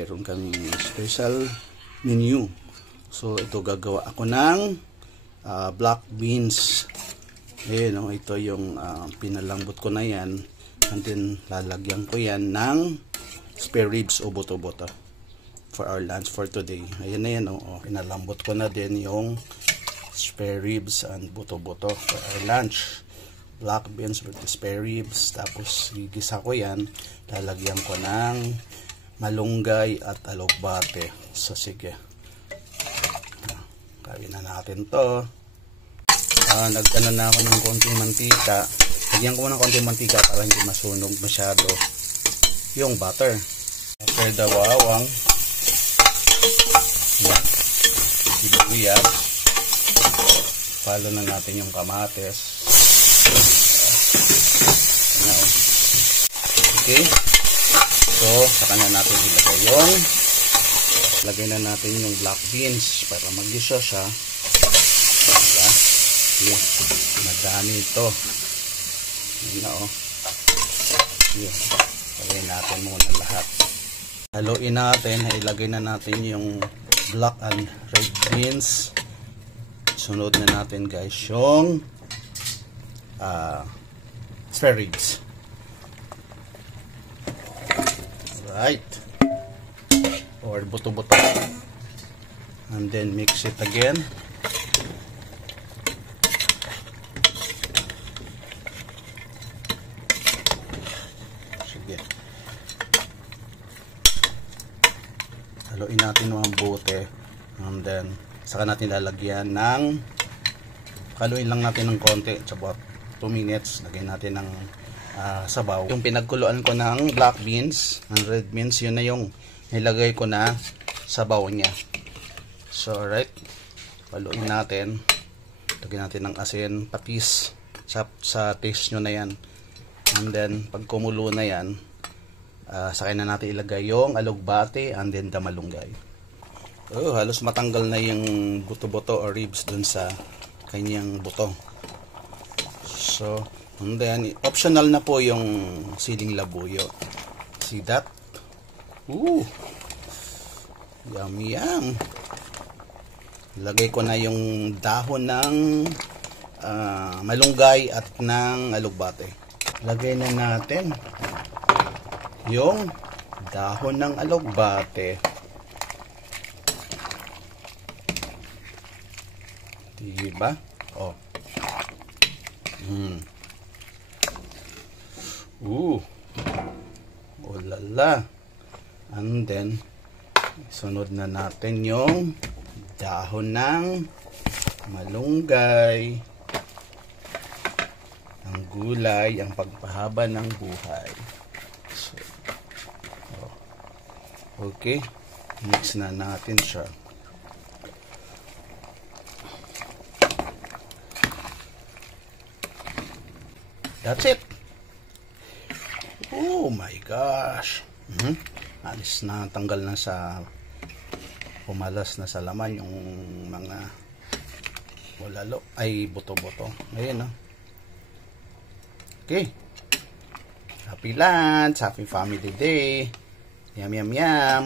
meron kami special menu. So ito gagawa ako ng black beans. Ayan, ito yung pinalambot ko na yan. And then lalagyan ko yan ng spare ribs o buto-buto for our lunch for today. Ayan na yan. Pinalambot ko na din yung spare ribs and buto-buto for our lunch. Black beans with spare ribs. Tapos gigisa ko yan. Lalagyan ko ng malunggay at alokbate. So sige, gawin na natin to. Nagtanan na ako ng konting mantika. Lagyan ko ng konting mantika para hindi masunog masyado yung butter. After the bawang, sibuyas, follow na natin yung kamates. Okay, so saka na natin ilagay yung lagay na natin yung black beans para mag-gisa siya. Diba? Madami ito. Yun na lagay natin muna lahat. Haluin natin. Ilagay na natin yung black and red beans. Sunod na natin guys yung spare ribs. Right, or buto-buto, and then mix it again. Sige, haluin natin ng bote, and then saka natin lalagyan ng, haluin lang natin ng konti, about 2 minutes. Lagyan natin ng sabaw. Yung pinagkuluan ko ng black beans and red beans, yun na yung nilagay ko na sabaw niya. So right, haluin natin. Lagyan natin ng asin, patis sa taste nyo na yan. And then pag kumulo na yan, sakay na natin ilagay yung alugbate and then the malunggay. Halos matanggal na yung buto-buto or ribs dun sa kanyang buto. So and then, optional na po yung siling labuyo. See that? Ooh! Yummy yum! Lagay ko na yung dahon ng malunggay at ng alugbate. Lagay na natin yung dahon ng alugbate. Diba? Oh. Oh lala. And then sunod na natin yung dahon ng malunggay, ang gulay, ang pagpahaba ng buhay. So, okay, mix na natin siya. That's it. Oh my gosh. Alis na, tanggal na sa, pumalas na sa laman yung mga bulalo, ay buto-buto. Ayan, Okay. Happy lunch, happy family day. Yum, yum, yum.